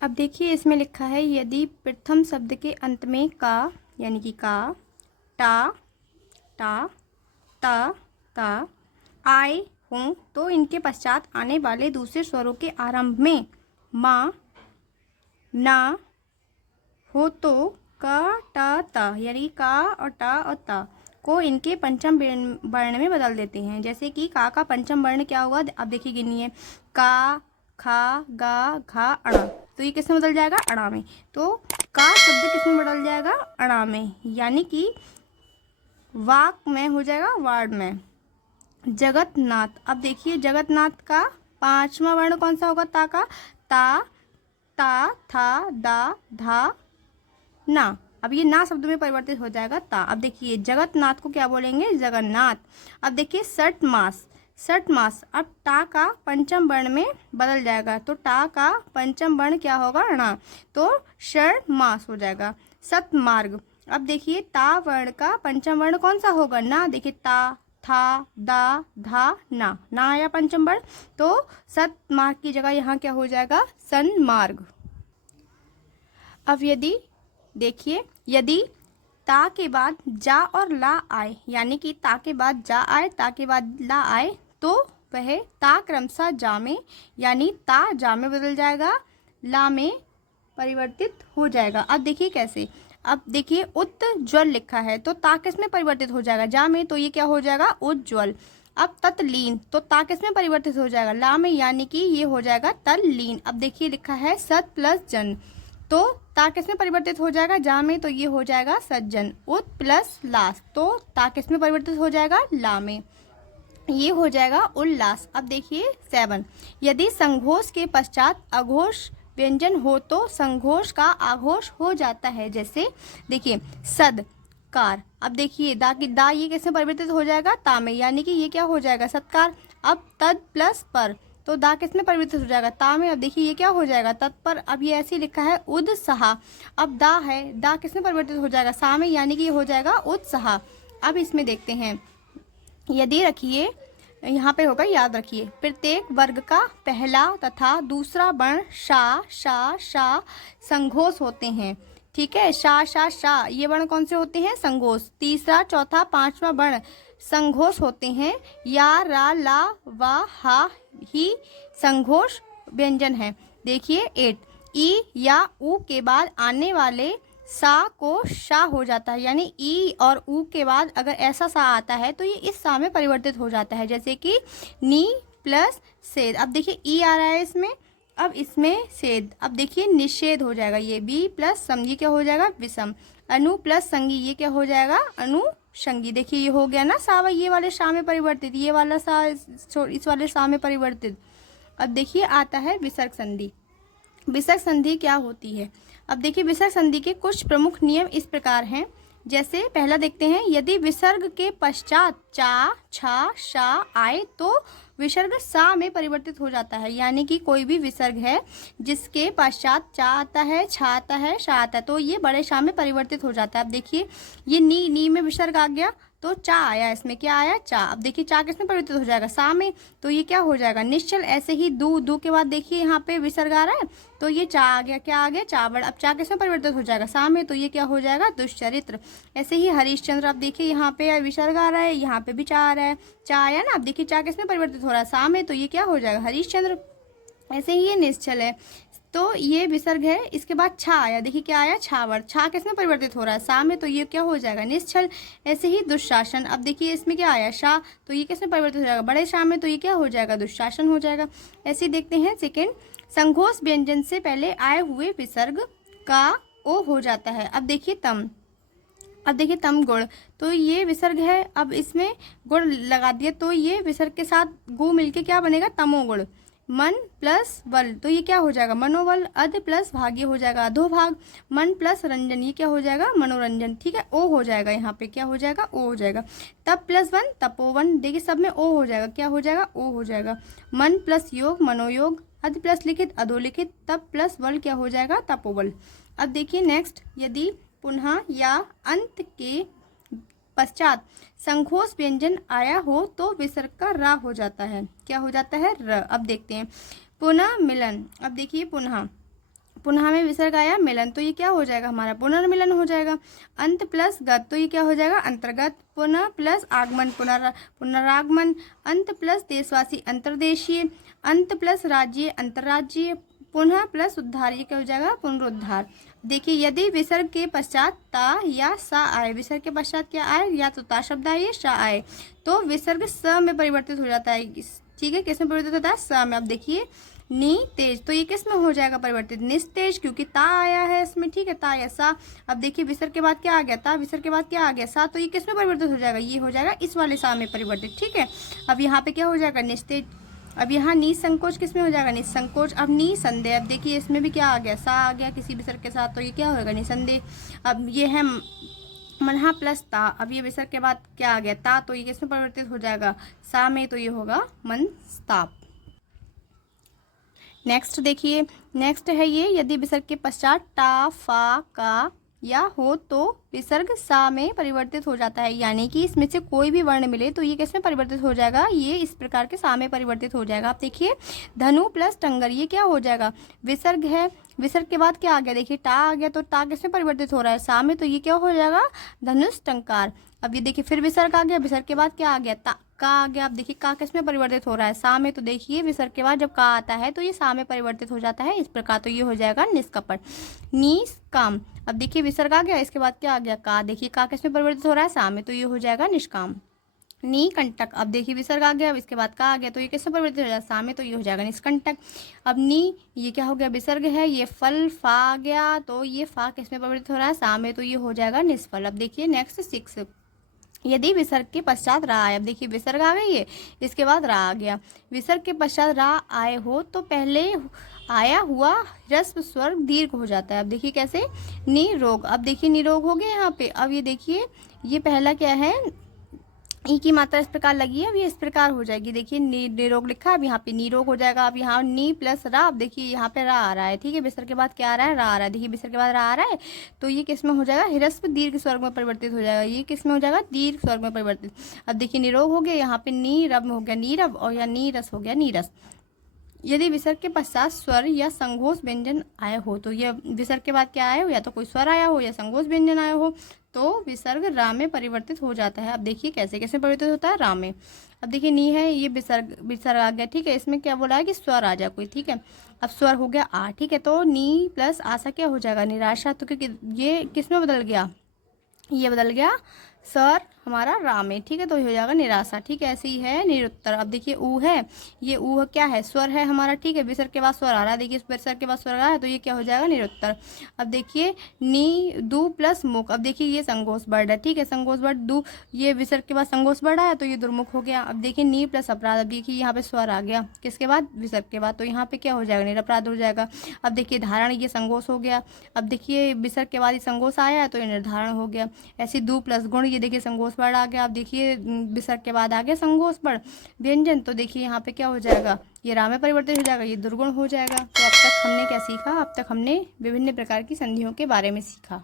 अब देखिए इसमें लिखा है यदि प्रथम शब्द के अंत में का यानी कि का, टा, टा, ता, ता आए हों तो इनके पश्चात आने वाले दूसरे स्वरों के आरंभ में माँ, ना हो तो का, टा, ता यानी का और टा और ता को इनके पंचम वर्ण में बदल देते हैं। जैसे कि का पंचम वर्ण क्या होगा, अब देखिए गिनिए, का, खा, गा, घा, अणा, तो ये किस में बदल जाएगा, अणा में। तो का शब्द किस में बदल जाएगा, अणा में, यानी कि वाक में हो जाएगा वार्ड में। जगतनाथ, अब देखिए जगतनाथ का पांचवा वर्ण कौन सा होगा, ता का, ता, ता, था, दा, धा, ना। अब ये ना शब्द में परिवर्तित हो जाएगा ता। अब देखिए जगतनाथ को क्या बोलेंगे, जगन्नाथ। अब देखिए सठ मास, सठ मास, अब टा का पंचम वर्ण में बदल जाएगा, तो टा का पंचम वर्ण क्या होगा, णा, तो षण मास हो जाएगा। सतमार्ग, अब देखिए ता वर्ण का पंचम वर्ण कौन सा होगा, ना, देखिए ता, था, दा, धा, ना आया पंचम वर्ण, तो सतमार्ग की जगह यहाँ क्या हो जाएगा, सन्मार्ग। अब यदि देखिए यदि ता के बाद जा और ला आए, यानी कि ता के बाद जा आए, ता के बाद ला आए, तो वह ता क्रमशः जा में यानी ता जा में बदल जाएगा, ला में परिवर्तित हो जाएगा। अब देखिए कैसे, अब देखिए उज्ज्वल लिखा है तो ता किस में परिवर्तित हो जाएगा, जा में, तो ये क्या हो जाएगा, उज्ज्वल। अब तत्लीन, तो ता किस में परिवर्तित हो जाएगा, ला में, यानी कि ये हो जाएगा तल्लीन। अब देखिए लिखा है सत प्लस जन, तो ता किस में परिवर्तित हो जाएगा, जा में, तो ये हो जाएगा सज्जन। उत प्लस लास, तो ता किस में परिवर्तित हो जाएगा, ला में, ये हो जाएगा उल्लास। अब देखिए 7, यदि संघोष के पश्चात अघोष व्यंजन हो तो संघोष का आघोष हो जाता है। जैसे देखिए सद कार, अब देखिए दा की दा ये कैसे परिवर्तित हो जाएगा, ता में, यानी कि ये क्या हो जाएगा, सत्कार। अब तद प्लस पर, तो दा किस में परिवर्तित हो जाएगा, ता में। अब देखिए ये क्या हो जाएगा, तत्पर। अब ये ऐसे लिखा है उत्साह, अब दा है, दा किस में परिवर्तित हो जाएगा, सा में, यानी कि ये हो जाएगा उत्साह। अब इसमें देखते हैं, यदि रखिए यहाँ पे होगा, याद रखिए, प्रत्येक वर्ग का पहला तथा दूसरा वर्ण शा, शा, शा संघोष होते हैं। ठीक है, शा, शा, शा ये वर्ण कौन से होते हैं, संघोष। तीसरा, चौथा, पांचवा वर्ण संघोष होते हैं। या, रा, ला, वा, हा ही संघोष व्यंजन है। देखिए 8, ई या ऊ के बाद आने वाले सा को शा हो जाता है, यानी ई और ऊ के बाद अगर ऐसा सा आता है तो ये इस सा में परिवर्तित हो जाता है। जैसे कि नी प्लस सेद, अब देखिए ई आ रहा है इसमें, अब इसमें सेद, अब देखिए निषेध हो जाएगा। ये बी प्लस समझी क्या हो जाएगा, विषम। अनु प्लस संगी, ये क्या हो जाएगा, अनुषंगी। देखिए ये हो गया ना सा, ये वाले सा में परिवर्तित, ये वाला सा इस वाले सा में परिवर्तित। अब देखिए आता है विसर्ग संधि। विसर्ग संधि क्या होती है, अब देखिए विसर्ग संधि के कुछ प्रमुख नियम इस प्रकार हैं। जैसे पहला देखते हैं, यदि विसर्ग के पश्चात चा, छा, शा आए तो विसर्ग सा में परिवर्तित हो जाता है। यानी कि कोई भी विसर्ग है जिसके पश्चात चा आता है, छा आता है, शा आता है, तो ये बड़े शा में परिवर्तित हो जाता है। अब देखिए ये नी में विसर्ग आ गया तो चा आया, इसमें क्या आया, चा। अब देखिए चा किसमें परिवर्तित हो जाएगा, सा में, तो ये क्या हो जाएगा, निश्चल। ऐसे ही दू के बाद देखिए यहाँ पे विसर्ग आ रहा है तो ये चा आ गया, क्या आ गया, चावड़। अब चा किसमें परिवर्तित हो जाएगा, सा में, तो ये क्या हो जाएगा, दुष्चरित्र। ऐसे ही हरिश्चंद्र, अब देखिए यहाँ पे विसर्ग आ रहा है, यहाँ पे भी चा आ रहा है, चा आया ना। अब देखिए चा किसमें परिवर्तित हो रहा है, सा में, तो ये क्या हो जाएगा, हरिश्चंद्र। ऐसे ही ये निश्चल है, तो ये विसर्ग है। इसके बाद छा आया, देखिए क्या आया, छावर। छा किसमें परिवर्तित हो रहा है, सा में, तो ये क्या हो जाएगा, निश्चल। ऐसे ही दुशासन, अब देखिए इसमें क्या आया, शा, तो ये किसमें परिवर्तित हो जाएगा, बड़े शा में, तो ये क्या हो जाएगा, दुशासन हो जाएगा। ऐसे ही देखते हैं सेकेंड, संघोष व्यंजन से पहले आए हुए विसर्ग का ओ हो जाता है। अब देखिए तम, अब देखिए तम गुण, तो ये विसर्ग है, अब इसमें गुण लगा दिया तो ये विसर्ग के साथ गु मिलके क्या बनेगा, तमोगुण। मन प्लस वल, तो ये क्या हो जाएगा, मनोवल। अध प्लस भाग्य हो जाएगा, अधोभाग। मन प्लस रंजन, ये क्या हो जाएगा, मनोरंजन। ठीक है, ओ हो जाएगा, यहाँ पे क्या हो जाएगा, ओ हो जाएगा। तप प्लस वन, तपोवन, देखिए सब में ओ हो जाएगा, क्या हो जाएगा, ओ हो जाएगा। मन प्लस योग, मनोयोग। अध प्लस लिखित, अधोलिखित। तप प्लस वल क्या हो जाएगा, तपोवल। अब देखिए नेक्स्ट, यदि पुनः या अंत के पश्चात संघोष व्यंजन आया हो तो विसर्ग का रा हो जाता है, क्या हो जाता है, र। अब देखते हैं पुनः मिलन, अब देखिए पुनः, पुनः में विसर्ग आया मिलन, तो ये क्या हो जाएगा हमारा पुनर्मिलन हो जाएगा। अंत प्लस गत, तो ये क्या हो जाएगा अंतर्गत। पुनः प्लस आगमन पुनरागमन। अंत प्लस देशवासी अंतर्देशीय। अंत प्लस राज्य अंतर्राज्यीय। पुनः प्लस उद्धार, ये क्या हो जाएगा पुनरुद्धार। देखिए यदि विसर्ग के पश्चात ता या सा आए, विसर्ग के पश्चात क्या आए, या तो ता शब्द आए या सा आए, तो विसर्ग स में परिवर्तित हो जाता है। ठीक है, किस में परिवर्तित होता है, स में। अब देखिए नी तेज, तो ये किस में हो जाएगा परिवर्तित, निस्तेज, क्योंकि ता आया है इसमें। ठीक है, ता या सा। अब देखिए विसर्ग के बाद क्या आ गया, ता, विसर्ग के बाद क्या आ गया, सा, तो ये किस में परिवर्तित हो जाएगा, ये हो जाएगा इस वाले सा में परिवर्तित। ठीक है, अब यहाँ पे क्या हो जाएगा निस्तेज। अब यहाँ नी संकोच किस में हो जाएगा, निसंकोच। अब नी संदेह, अब देखिए इसमें भी क्या आ गया, सा आ गया किसी विसर्ग के साथ, तो ये क्या होगा निसंदेह। अब ये है मनहा प्लस ता, अब ये विसर्ग के बाद क्या आ गया ता, तो ये किस में परिवर्तित हो जाएगा सा में, तो ये होगा मनस्ताप। नेक्स्ट देखिए, नेक्स्ट है ये यदि विसर्ग के पश्चात टा फा का या हो तो विसर्ग सा में परिवर्तित हो जाता है, यानी कि इसमें से कोई भी वर्ण मिले तो ये किस में परिवर्तित हो जाएगा, ये इस प्रकार के सा में परिवर्तित हो जाएगा। आप देखिए धनु प्लस टंगर, ये क्या हो जाएगा विसर्ग है, विसर्ग के बाद क्या आ गया, देखिए टा आ गया, तो टा किस में परिवर्तित हो रहा है सा में, तो ये क्या हो जाएगा धनुष टंकार। अब ये देखिए फिर विसर्ग आ गया, विसर्ग के बाद क्या आ गया ता, का आ गया। अब देखिए का किस में परिवर्तित हो रहा है सा में, तो देखिए विसर्ग के बाद जब का आता है तो ये सा में परिवर्तित हो जाता है इस प्रकार, तो ये हो जाएगा निष्कपट निष्काम। अब देखिए विसर्ग आ गया, इसके बाद क्या आ गया का, देखिए का किस में परिवर्तित हो रहा है सा में, तो ये हो जाएगा निष्काम नीकंटक। अब देखिए विसर्ग आ गया, अब इसके बाद का आ गया, तो ये किस में परिवर्तित हो जाएगा सा में, तो ये हो जाएगा निष्कंटक। अब नी, ये क्या हो गया विसर्ग है, ये फल फा आ गया, तो ये फा किस में परिवर्तित हो रहा है सा में, तो ये हो जाएगा निष्फल। अब देखिए नेक्स्ट 6 यदि विसर्ग के पश्चात रा आए, अब देखिए विसर्ग आ गई है, इसके बाद रा आ गया, विसर्ग के पश्चात रा आए हो तो पहले आया हुआ ह्रस्व स्वर दीर्घ हो जाता है। अब देखिए कैसे, निरोग। अब देखिए निरोग हो गया यहाँ पे। अब ये देखिए ये पहला क्या है, ई की मात्रा इस प्रकार लगी है, अब ये इस प्रकार हो जाएगी। देखिए निरोग लिखा है, अब यहाँ पे निरोग हो जाएगा। अब यहाँ नी प्लस रा, अब देखिए यहाँ पे रा आ रहा है। ठीक है, विसर्ग के बाद क्या आ रहा है रा आ रहा है, देखिए विसर्ग के बाद रा आ रहा है, तो ये किस में हो जाएगा ह्रस्व दीर्घ स्वर्ग में परिवर्तित हो जाएगा, ये किस में हो जाएगा दीर्घ स्वर्ग में परिवर्तित। अब देखिए निरोग हो गया, यहाँ पे नी रब हो गया नीरव, और यहाँ नीरस हो गया नीरस। यदि विसर्ग के पश्चात स्वर या संघोष व्यंजन आए हो, तो ये विसर्ग के बाद क्या आया हो, या तो कोई स्वर आया हो या संघोष व्यंजन आया हो, तो विसर्ग रा में परिवर्तित हो जाता है। अब देखिए कैसे कैसे परिवर्तित होता है रा में। अब देखिए नी है, ये विसर्ग आ गया। ठीक है, इसमें क्या बोला है कि स्वर आ जाए कोई। ठीक है, अब स्वर हो गया आ। ठीक है, तो नी प्लस आशा क्या हो जाएगा निराशा, तो क्योंकि ये किस में बदल गया, ये बदल गया सर हमारा रा में। ठीक है, तो ये हो जाएगा निराशा। ठीक है, ऐसे ही है निरुत्तर। अब देखिए ऊ है, ये ऊ क्या है स्वर है हमारा। ठीक है, विसर्ग के बाद स्वर आ रहा है, देखिए विसर्ग के बाद स्वर आ रहा है, तो ये क्या हो जाएगा निरुत्तर। अब देखिए नी दू प्लस मुख, अब देखिए ये संगोष वर्ड है। ठीक है, संगोष वर्ड दू, ये विसर्ग के बाद संगोष वर्ड है, तो ये दुर्मुख हो गया। अब देखिए नी प्लस अपराध, अब देखिए यहाँ पे स्वर आ गया किसके बाद, विसर्ग के बाद, तो यहाँ पे क्या हो जाएगा निरपराध हो जाएगा। अब देखिए धारण, ये संगोष हो गया। अब देखिए विसर्ग के बाद ये संगोष आया है, तो ये निर्धारण हो गया। ऐसे दू प्लस गुण, ये देखिए संगोष वर्ड आ गया। अब देखिए विसर्ग के बाद आ गया संगोष वर्ड व्यंजन, तो देखिए यहाँ पे क्या हो जाएगा, ये रा में परिवर्तित हो जाएगा, ये दुर्गुण हो जाएगा। तो अब तक हमने क्या सीखा, अब तक हमने विभिन्न प्रकार की संधियों के बारे में सीखा।